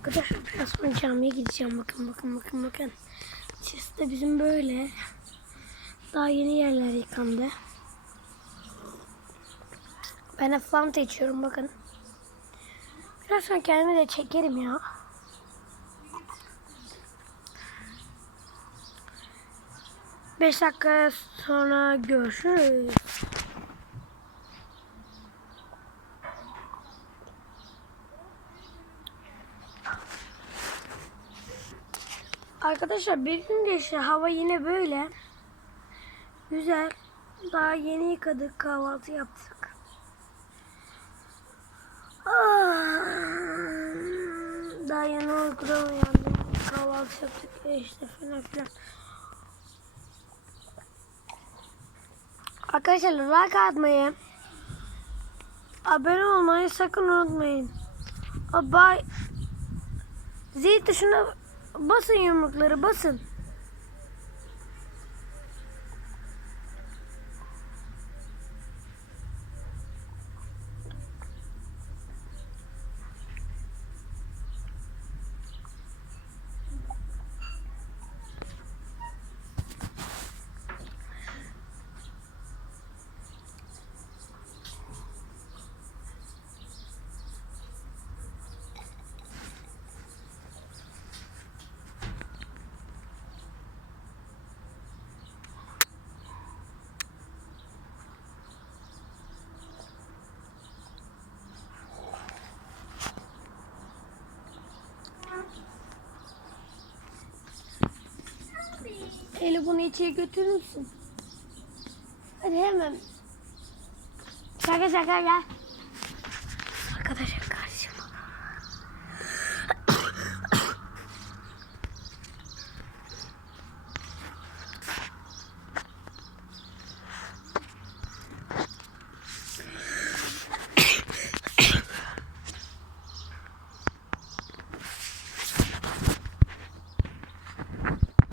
Arkadaşlar biraz sonra camiye gideceğim. Bakın bakın bakın bakın. De bizim böyle. Daha yeni yerler yıkandı. Ben de Fanta içiyorum bakın. Biraz sonra kendimi de çekerim ya. Beş dakika sonra görüşürüz. Arkadaşlar bir gün geçti. Hava yine böyle. Güzel. Daha yeni yıkadık. Kahvaltı yaptık. Ah, Daha yeni uykudan uyandım. Kahvaltı yaptık. İşte falan filan. Arkadaşlar like atmayı, abone olmayı sakın unutmayın. Abay zil tuşuna basın yumrukları basın. Eli bunu içeri götürür müsün? Hadi hemen. Şaka şaka gel.